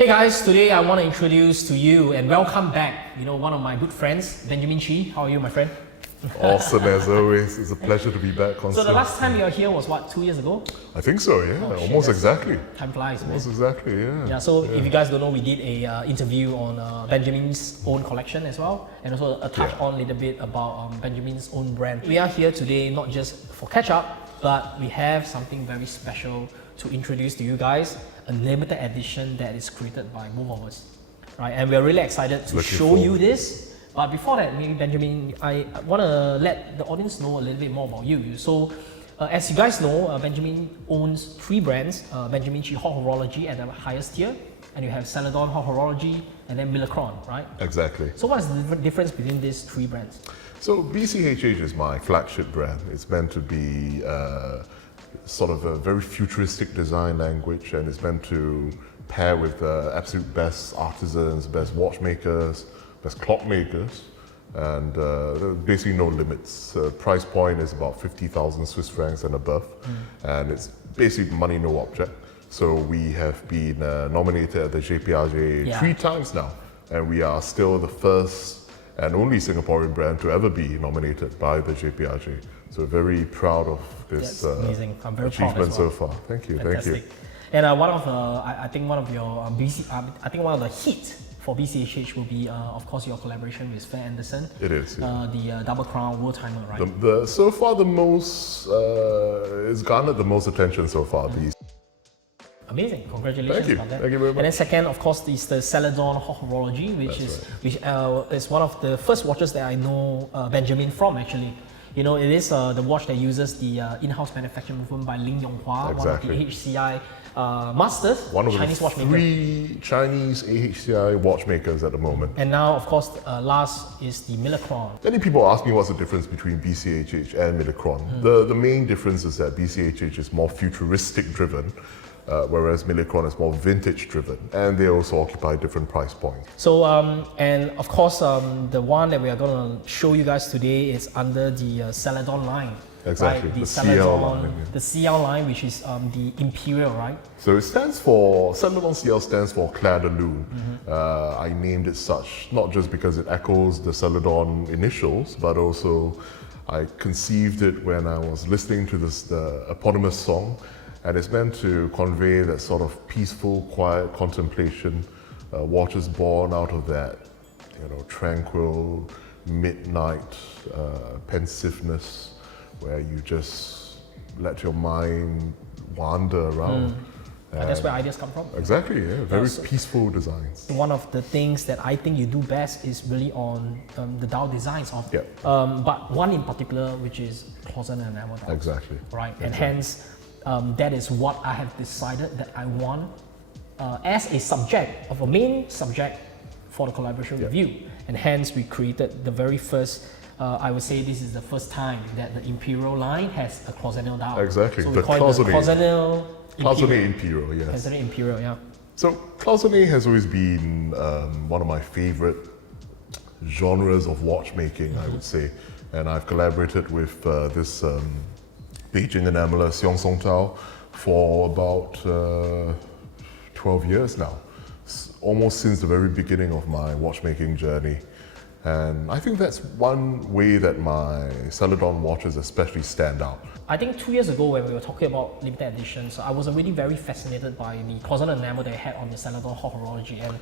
Hey guys, today I want to introduce to you and welcome back, one of my good friends, Benjamin Chee. How are you, my friend? Awesome as always. It's a pleasure to be back. So the last time you were here was what, 2 years ago? I think so, yeah. Oh, shit, almost exactly. Time flies, man. Almost exactly, yeah. Yeah, so if you guys don't know, we did a interview on Benjamin's own collection as well, and also a touch on a little bit about Benjamin's own brand. We are here today not just for catch up, but we have something very special to introduce to you guys, a limited edition that is created by both of us, right? And we're really excited to show you this. But before that, maybe Benjamin, I want to let the audience know a little bit more about you. So, as you guys know, Benjamin owns 3 brands: Benjamin Chee Haute Horologerie at the highest tier, and you have Celadon Haute Horlogerie, and then Millicron, right? Exactly. So, what is the difference between these 3 brands? So BCHH is my flagship brand. It's meant to be sort of a very futuristic design language, and it's meant to pair with the absolute best artisans, best watchmakers, best clockmakers, and basically no limits. Price point is about 50,000 Swiss francs and above, and it's basically money no object. So we have been nominated at the JPRJ 3 times now, and we are still the first and only Singaporean brand to ever be nominated by the JPRJ. So very proud of this amazing. I'm very achievement proud as well. so far. Thank you, Fantastic. thank you. And one of the, I think one of your I think one of the hit for BCHH will be, of course, your collaboration with Fair Anderson. It is. Yeah. The double crown world timer, right? So far, the most it's garnered the most attention so far. These. Amazing! Congratulations on that. Thank you very much. And then second, of course, is the Celadon Haute Horlogerie, which is one of the first watches that I know Benjamin from, actually. It is the watch that uses the in-house manufacturing movement by Ling Yonghua, one of the AHCI masters, one of Chinese the watchmaker. 3 Chinese AHCI watchmakers at the moment. And now, of course, last is the Millicron. Many people ask me what's the difference between BCHH and Millicron. The main difference is that BCHH is more futuristic driven, whereas Millicron is more vintage driven, and they also occupy different price points. So, and of course, the one that we are going to show you guys today is under the Celadon line. Exactly, right? the CL line. Yeah. The CL line, which is the Imperial, right? So it stands for, Celadon CL stands for Clair de Lune. I named it such, not just because it echoes the Celadon initials, but also I conceived it when I was listening to the eponymous song, and it's meant to convey that sort of peaceful, quiet contemplation, watches born out of that, tranquil, midnight pensiveness, where you just let your mind wander around. And that's where ideas come from. Exactly, yeah. Very peaceful designs. One of the things that I think you do best is really on the dial designs of but one in particular, which is Cloisonné Enamel. Exactly. Right, and hence that is what I have decided that I want as a main subject for the collaboration with you. And hence we created the very first, I would say this is the first time that the Imperial line has a Cloisonné dial. Exactly, so we call it the Cloisonné Imperial, yes. Cloisonné Imperial, yeah. So Cloisonné has always been one of my favorite genres of watchmaking, I would say. And I've collaborated with this Beijing enameler Xiong Song Tao for about 12 years now, almost since the very beginning of my watchmaking journey. And I think that's one way that my Celadon watches especially stand out. I think 2 years ago when we were talking about limited editions, I was already very fascinated by the Cloisonné Enamel they had on the Celadon Haute Horlogerie, and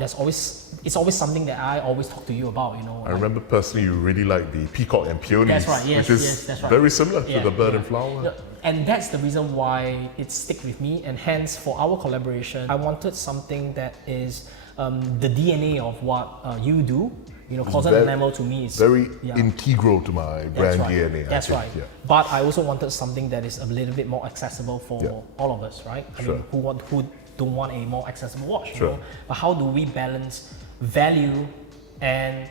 it's always something that I always talk to you about. I remember personally you really like the peacock and peonies, that's right, yes, which is that's right. very similar to the bird and flower. No, and that's the reason why it sticks with me, and hence for our collaboration, I wanted something that is the DNA of what you do. Cloisonné Enamel to me is very integral to my brand DNA. That's right. Yeah. But I also wanted something that is a little bit more accessible for all of us, right? I mean, who don't want a more accessible watch? But how do we balance value and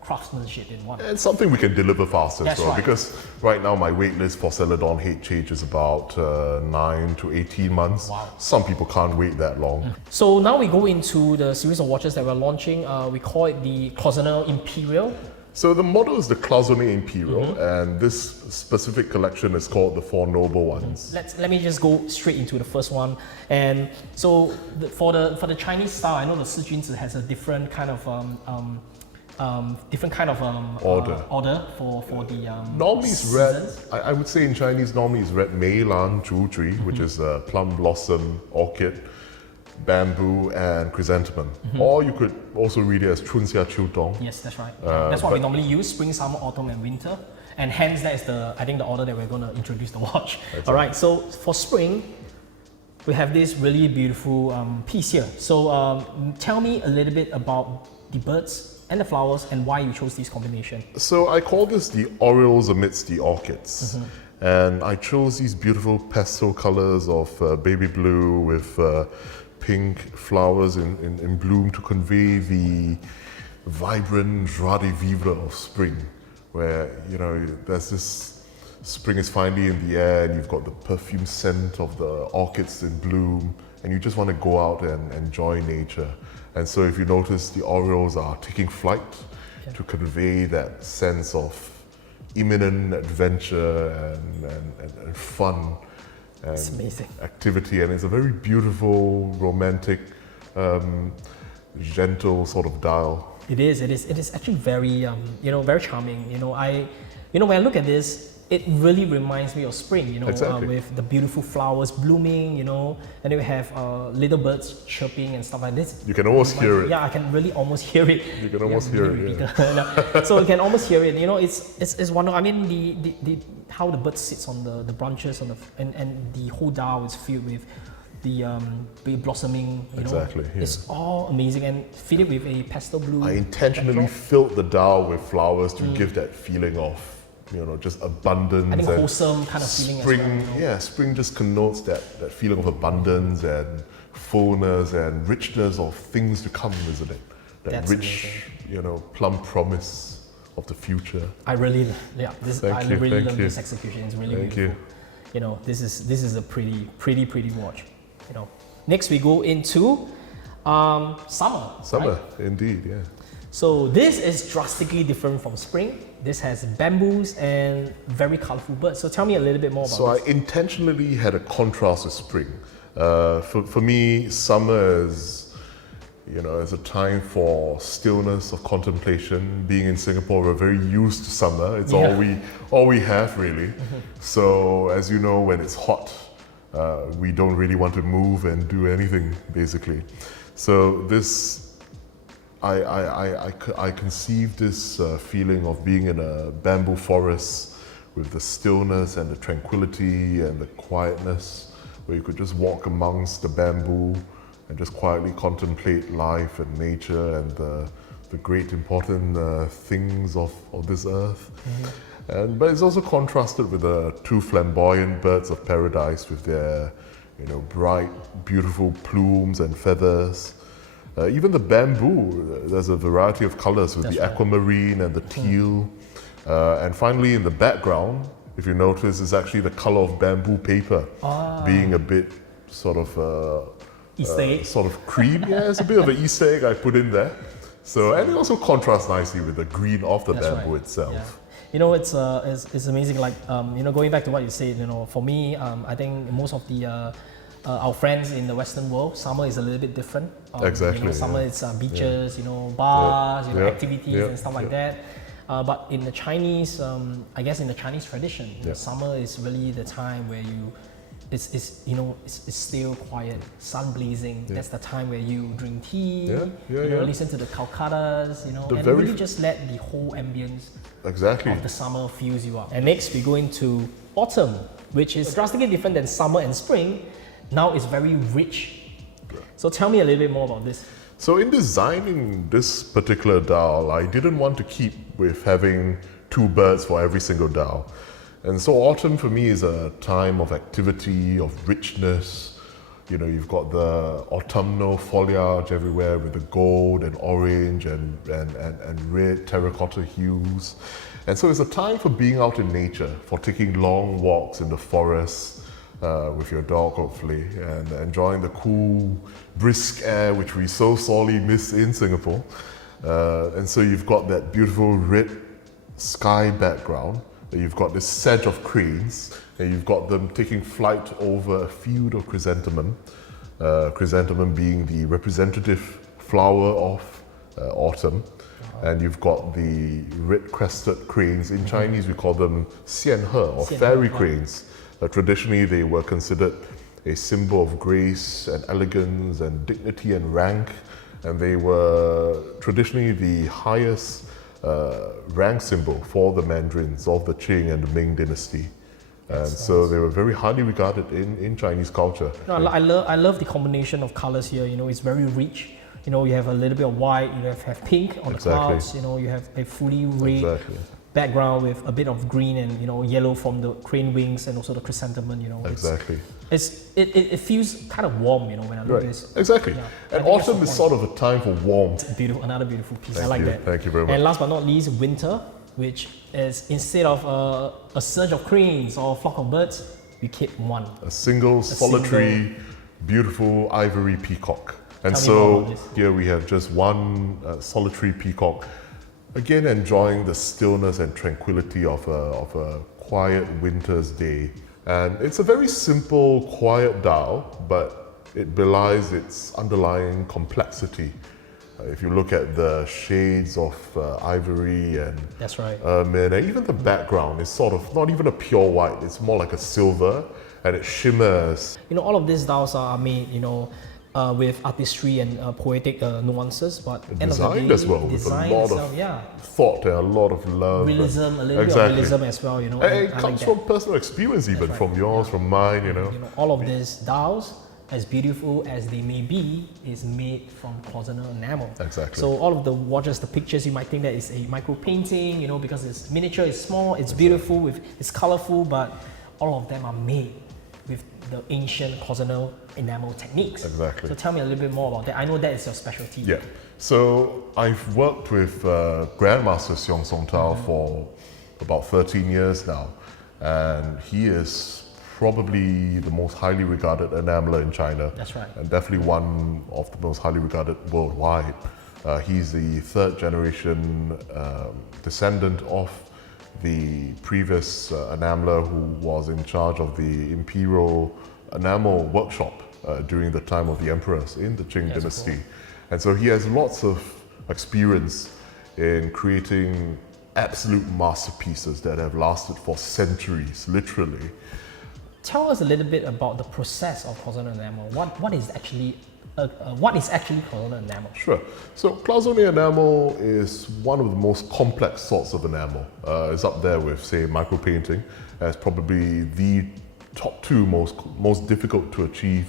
craftsmanship in one? And something we can deliver fast as well, right. because right now my wait list for Celadon HH is about 9 to 18 months. Wow. Some people can't wait that long. So now we go into the series of watches that we're launching. We call it the Cloisonné Imperial. So the model is the Cloisonné Imperial, and this specific collection is called the Four Noble Ones. Let me just go straight into the first one. And so for the Chinese style, I know the Sijunzi has a different kind of order for the Normally it's seasons. red. I would say in Chinese normally it's red Mei Lan Zhu Tree, which is plum blossom, orchid, bamboo, and chrysanthemum. Or you could also read it as Chun Xia Qiu Dong. Yes, that's right. That's what we normally use: spring, summer, autumn, and winter. And hence, that is the order that we're going to introduce the watch. All right. So for spring, we have this really beautiful piece here. So tell me a little bit about the birds and the flowers and why you chose this combination. So I call this the Orioles amidst the orchids. And I chose these beautiful pastel colors of baby blue with pink flowers in bloom to convey the vibrant joie de vivre of spring, where, you know, there's this, spring is finally in the air and you've got the perfume scent of the orchids in bloom and you just want to go out and enjoy nature. And so if you notice, the Orioles are taking flight to convey that sense of imminent adventure and fun and It's amazing. activity, and it's a very beautiful, romantic, gentle sort of dial. It is actually very very charming. When I look at this, it really reminds me of spring. Exactly. With the beautiful flowers blooming. And then we have little birds chirping and stuff like this. You can almost hear it. Yeah, I can really almost hear it. You can almost hear it. Yeah. So you can almost hear it. It's wonderful. I mean, the how the bird sits on the branches and the whole dial is filled with the blossoming. Exactly, yeah. It's all amazing, and fill it with a pastel blue. I intentionally backdrop. filled the dial with flowers to give that feeling of, just abundance. I think and wholesome kind of feeling spring, as well. Yeah, spring just connotes that feeling of abundance and fullness and richness of things to come, isn't it? That That's rich, plum promise of the future. I really love Thank you. this execution. It's really Thank beautiful. This is a pretty watch. Next we go into summer. Summer, right? indeed, yeah. So this is drastically different from spring. This has bamboos and very colorful birds. So tell me a little bit more about So this. I intentionally had a contrast with spring. For me, summer is, is a time for stillness, of contemplation. Being in Singapore, we're very used to summer. It's all we have, really. So as you know, when it's hot, we don't really want to move and do anything, basically. So this, I conceived this feeling of being in a bamboo forest with the stillness and the tranquility and the quietness, where you could just walk amongst the bamboo and just quietly contemplate life and nature and the great important things of this earth. But it's also contrasted with the two flamboyant birds of paradise with their, bright, beautiful plumes and feathers. Even the bamboo, there's a variety of colors with the aquamarine and the teal. And finally, in the background, if you notice, is actually the color of bamboo paper, being a bit sort of Easter egg. sort of cream. Yeah, it's a bit of an Easter egg I put in there. So, and it also contrasts nicely with the green of the bamboo itself. Yeah. It's amazing. Like going back to what you said. For me, I think most of the our friends in the Western world, summer is a little bit different. Exactly. Summer it's beaches, bars, activities and stuff like that. But in the Chinese, I guess in the Chinese tradition, summer is really the time where it's still quiet, sun blazing. That's the time where you drink tea, listen to the calcuttas, and really just let the whole ambience of the summer fills you up. And next we go into autumn, which is drastically different than summer and spring. Now it's very rich. So tell me a little bit more about this. So in designing this particular dial, I didn't want to keep with having two birds for every single dial. And so autumn for me is a time of activity, of richness. You've got the autumnal foliage everywhere with the gold and orange and red terracotta hues. And so it's a time for being out in nature, for taking long walks in the forest, with your dog, hopefully, and enjoying the cool, brisk air, which we so sorely miss in Singapore. And so you've got that beautiful red sky background. You've got this sedge of cranes, and you've got them taking flight over a field of chrysanthemum. Chrysanthemum being the representative flower of autumn. And you've got the red-crested cranes. In Chinese, we call them xianhe, or fairy cranes. Traditionally, they were considered a symbol of grace and elegance and dignity and rank. And they were traditionally the highest rank symbol for the mandarins of the Qing and the Ming dynasty. And so they were very highly regarded in Chinese culture. No, I love the combination of colors here. You know, it's very rich. You know, you have a little bit of white, you have pink on the clouds, you know, you have a fully red background with a bit of green and, you know, yellow from the crane wings and also the chrysanthemum, you know. It feels kind of warm, you know, when I look at this. Exactly. Yeah, and autumn is sort of a time for warmth. Beautiful, another beautiful piece. I like that. Thank you very much. And last but not least, winter, which is instead of a surge of cranes or a flock of birds, we keep one. A single, solitary, beautiful ivory peacock. And so here we have just one solitary peacock, again enjoying the stillness and tranquility of a quiet winter's day. And it's a very simple, quiet dial, but it belies its underlying complexity. If you look at the shades of ivory and ermine, and even the background is sort of not even a pure white, it's more like a silver, and it shimmers. You know, all of these dials are made, you know, with artistry and poetic nuances, but designed as well, with a lot of thought and a lot of love. Realism, a little bit of realism as well, you know. And it comes from personal experience even, from yours, from mine, you know. All of these dials, as beautiful as they may be, is made from Cloisonné enamel. Exactly. So all of the watches, the pictures, you might think that it's a micro painting, you know, because it's miniature, it's small, it's beautiful, it's colorful, but all of them are made with the ancient Cloisonné enamel techniques. Exactly. So tell me a little bit more about that. I know that is your specialty. Yeah. So I've worked with Grandmaster Xiong Song Tao for about 13 years now, and he is probably the most highly regarded enameler in China. That's right. And definitely one of the most highly regarded worldwide. He's the third generation descendant of the previous enameler who was in charge of the Imperial Enamel workshop during the time of the emperors in the Qing dynasty. Cool. And so he has lots of experience in creating absolute masterpieces that have lasted for centuries, literally. Tell us a little bit about the process of Cloisonné enamel. What is actually Cloisonné enamel? Sure. So Cloisonné enamel is one of the most complex sorts of enamel. It's up there with, say, micropainting as probably the top two most difficult to achieve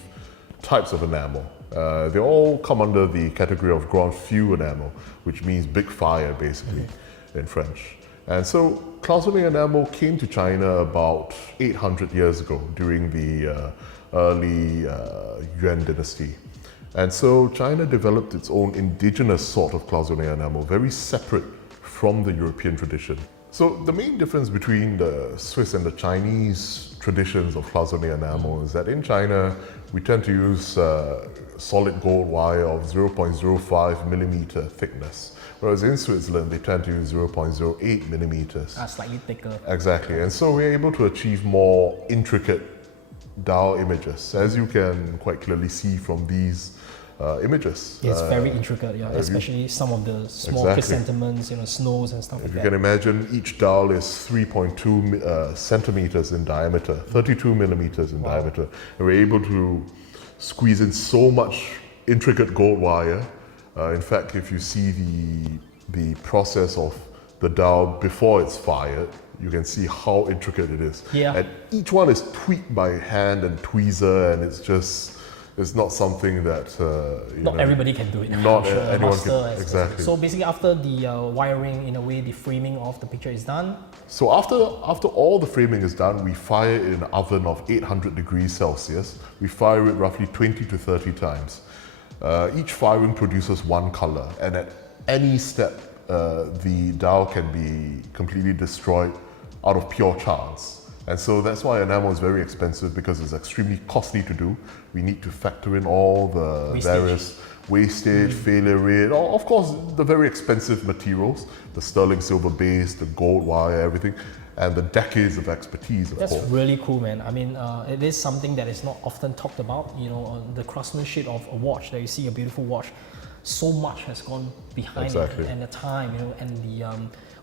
types of enamel. They all come under the category of grand feu enamel, which means big fire, basically, in French. And so Cloisonné enamel came to China about 800 years ago during the early Yuan dynasty. And so China developed its own indigenous sort of Cloisonné enamel, very separate from the European tradition. So the main difference between the Swiss and the Chinese traditions of Cloisonné enamel is that in China, we tend to use solid gold wire of 0.05 millimeter thickness, whereas in Switzerland, they tend to use 0.08 millimeters. Slightly thicker. Exactly, and so we're able to achieve more intricate dial images, as you can quite clearly see from these images. It's very intricate, yeah, especially some of the small chrysanthemums, you know, snows and stuff like that. If you can imagine, each dial is 3.2 centimeters in diameter, 32 millimeters in diameter. And we're able to squeeze in so much intricate gold wire. In fact, if you see the process of the dial before it's fired, you can see how intricate it is. Yeah. And each one is tweaked by hand and tweezer, and it's not something that not everybody can do it. Not anyone can. Exactly. So basically, after the wiring, in a way, the framing of the picture is done. So after all the framing is done, we fire it in an oven of 800 degrees Celsius. We fire it roughly 20 to 30 times. Each firing produces one color, and at any step, the dial can be completely destroyed out of pure chance. And so that's why enamel is very expensive, because it's extremely costly to do. We need to factor in all the various wastage, failure rate, of course the very expensive materials, the sterling silver base, the gold wire, everything, and the decades of expertise, of That's course. really cool, man. I mean, it is something that is not often talked about, you know, the craftsmanship of a watch, that you see a beautiful watch, so much has gone behind it, and the time, you know, and the,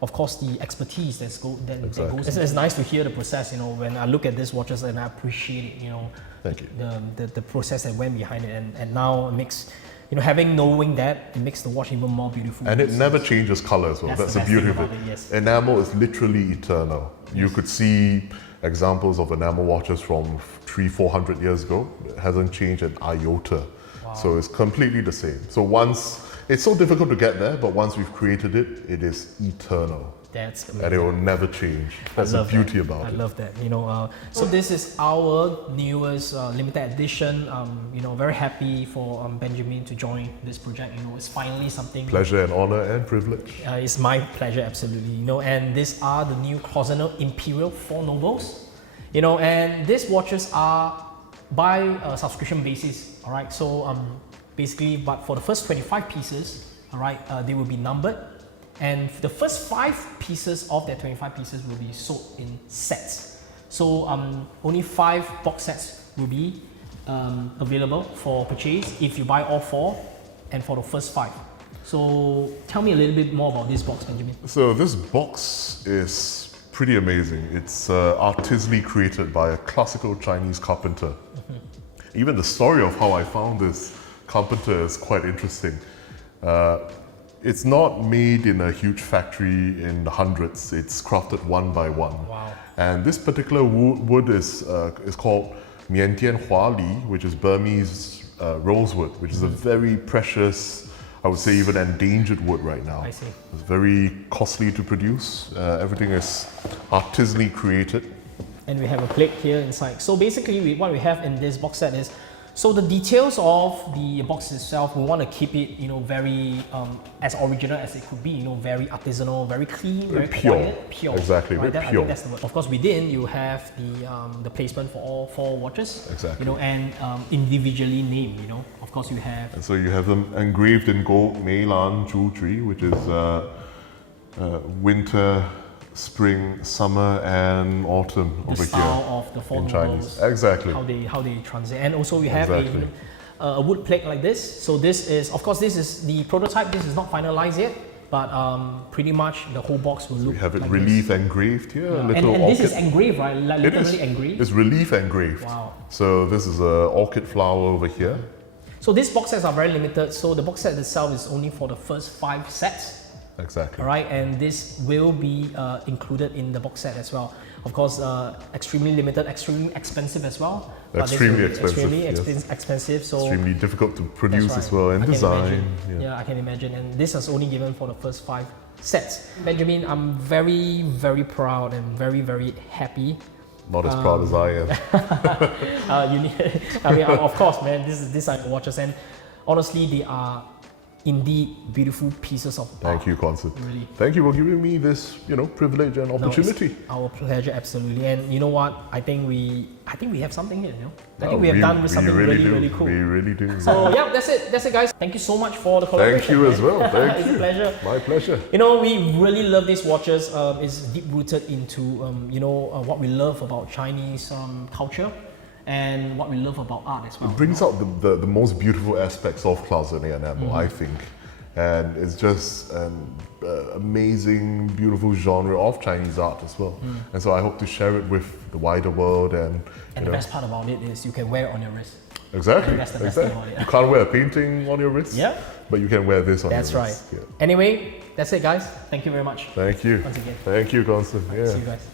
of course, the expertise that goes. It's nice to hear the process, you know, when I look at these watches and I appreciate it, you know. Thank you. The process that went behind it, and now it makes, you know, knowing that, it makes the watch even more beautiful. And it never changes color as well. That's the beauty of it. Yes. Enamel is literally eternal. Yes. You could see examples of enamel watches from 300-400 years ago. It hasn't changed an iota. Wow. So it's completely the same. So once, it's so difficult to get there, but once we've created it, it is eternal. That's amazing. And it will never change. That's the beauty about it. I love that. You know, so this is our newest limited edition. You know, very happy for Benjamin to join this project. You know, it's finally something. Pleasure and honor and privilege. It's my pleasure, absolutely. You know, and these are the new Cloisonné Imperial 4 Nobles. You know, and these watches are by a subscription basis. All right. So basically, but for the first 25 pieces, all right, they will be numbered. And the first 5 pieces of that 25 pieces will be sold in sets. So only 5 box sets will be available for purchase if you buy all 4 and for the first 5. So tell me a little bit more about this box, Benjamin. So this box is pretty amazing. It's artistically created by a classical Chinese carpenter. Even the story of how I found this carpenter is quite interesting. It's not made in a huge factory in the hundreds. It's crafted one by one. Wow. And this particular wood is called Mian Tian Hua Li, which is Burmese rosewood, which is a very precious, I would say even endangered wood right now. I see. It's very costly to produce. Everything is artisanally created. And we have a plate here inside. So basically what we have in this box set is, so the details of the box itself, we want to keep it, you know, very as original as it could be, you know, very artisanal, very clean, very pure. Quiet, pure. Exactly, right? very I pure. think that's the word. Of course, within you have the placement for all 4 watches. Exactly. You know, and individually named. You know, of course you have. And so you have them engraved in gold, Meilan Zhuzhi, which is winter, spring, summer, and autumn The over style here of the 4 in nobles, Chinese. Exactly. How they transit, and also we have Exactly. a wood plate like this. So this is, of course, this is the prototype. This is not finalized yet, but pretty much the whole box will look. We have it like relief this. engraved here. Yeah. A little And orchid. this is engraved, right? Like It literally is. engraved. It's relief engraved. Wow. So this is an orchid flower over here. So these box sets are very limited. So the box set itself is only for the first 5 sets. Exactly. All right, and this will be included in the box set as well. Of course, extremely limited, extremely expensive as well. Extremely expensive. Expensive. So extremely difficult to produce that's right. as well and I can design. imagine. Yeah, I can imagine. And this is only given for the first 5 sets. Benjamin, I'm very, very proud and very, very happy. Not as proud as I am. You need, I mean, of course, man. These are watches, and honestly, they are indeed beautiful pieces of art. Thank you, Constance. Really. Thank you for giving me this, you know, privilege and opportunity. No, our pleasure, absolutely. And you know what? I think we have something here. You know, I think we have done something really cool. We really do. So yeah, that's it, guys. Thank you so much for the collaboration. Thank you as well. Thank it's you. a pleasure. My pleasure. You know, we really love these watches. It's deep rooted into you know, what we love about Chinese culture and what we love about art as well. It brings out the most beautiful aspects of Cloisonné Enamel, I think. And it's just an amazing, beautiful genre of Chinese art as well. And so I hope to share it with the wider world. And the best part about it is you can wear it on your wrist. Exactly. That's the best thing about it. You can't wear a painting on your wrist, Yeah. but you can wear this on That's your right. wrist. Yeah. Anyway, that's it, guys. Thank you very much. Thank you. Once again. Thank you, Constance. Yeah. See you guys.